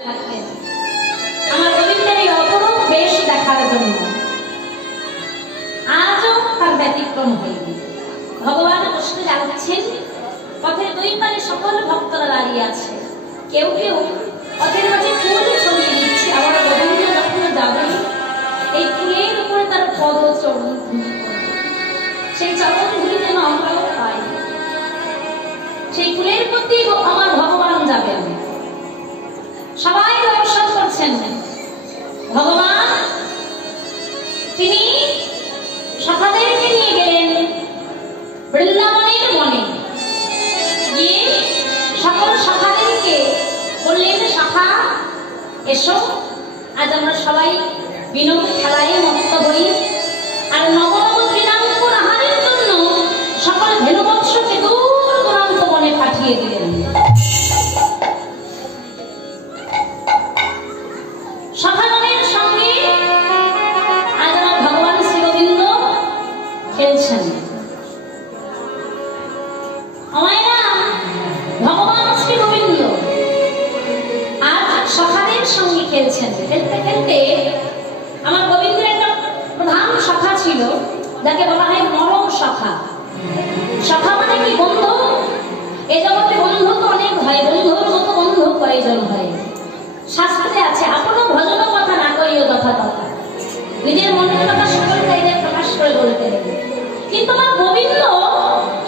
আমার গোবিন্দের এই অপরূপ বেশ দেখার জন্য আজও তার ব্যতিক্রম হয়নি। ভগবান কৃষ্ণ যাচ্ছেন, পথের দুই পারে সকল ভক্তরা দাঁড়িয়ে আছে, কেউ কেউ পথের মাঝে ফুল ছড়িয়ে দিচ্ছে। আবার গোবিন্দ যখন যাবে এই ফুলের উপরে তার পদ চরণ ধুলি করবে, সেই চরণ ধুলি যেন আমরাও পাই, সেই ফুলের প্রতি আমার ভগবান যাবেন। সবাই দর্শন করছেন ভগবান, তিনি সখাদেরকে নিয়ে গেলেন বৃন্দাবনের বনে, গিয়ে সকল সখাদেরকে বললেন, সখা এসো, আজ আমরা সবাই বিনোদ খেলায় মত্ত হই, আর নবম দিনাঙ্কুর আহারের জন্য সকল ধেনুবৎসকে দূর দূরান্ত বনে পাঠিয়ে দিলেন। সখাগণের সঙ্গে আজ আমার ভগবান শ্রী গোবিন্দ খেলছেন। ভগবান শ্রী গোবিন্দ আজ সখাদের সঙ্গে খেলছেন। খেলতে খেলতে আমার গোবিন্দের একটা প্রধান সখা ছিল, যাকে বলা হয় মরম সখা। সখা মানে কি? বন্ধু। এ জগতে বন্ধু তো অনেক হয়, বন্ধুর মতো বন্ধু কয়জন হয়। শাস্ত্রে আছে, আপনও ভজন কথা না করিও তথা তথা, নিজের মনের কথা সকল জায়গায় প্রকাশ করে বলতে হবে। কিন্তু আমার গোবিন্দ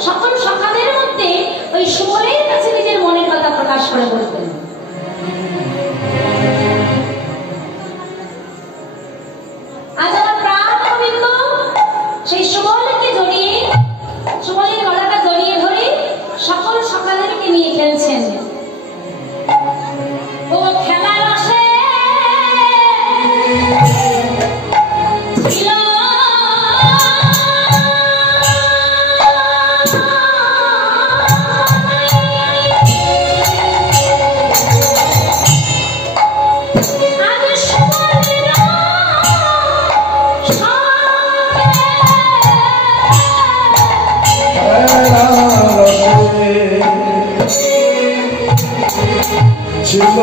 সকল সখাদের মধ্যে ওই সুবলের কাছে নিজের মনের কথা প্রকাশ করে বলতেন। আজ আমার প্রাণ গোবিন্দ সেই সুবলকে জড়িয়ে, সুবলের গলাটা জড়িয়ে ধরে সকল সখাদেরকে নিয়ে খেলছেন। ও খেলার রসে ছিল ছিল